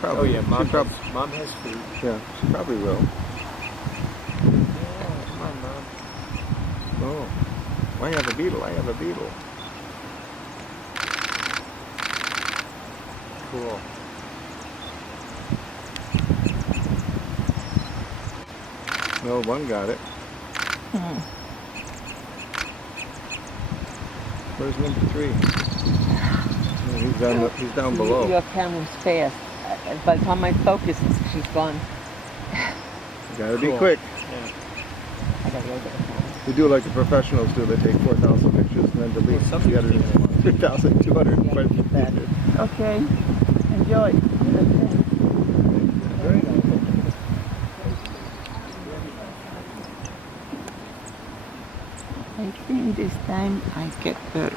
probably. Oh yeah, mom she prob- has food. Yeah, she probably will. Yeah, come on, mom. Oh, I have a beetle. I have a beetle. Cool. No, one got it. Where's number 3? Oh, he's down below. Your camera's fast. By the time I focus, she's gone. You gotta be Cool. quick. Yeah. I gotta go get a camera. We do like the professionals do. They take 4,000 pictures and then delete Well, some people do that. 3,250 That. pictures. Okay. Enjoy. Very nice. I think this time I get better.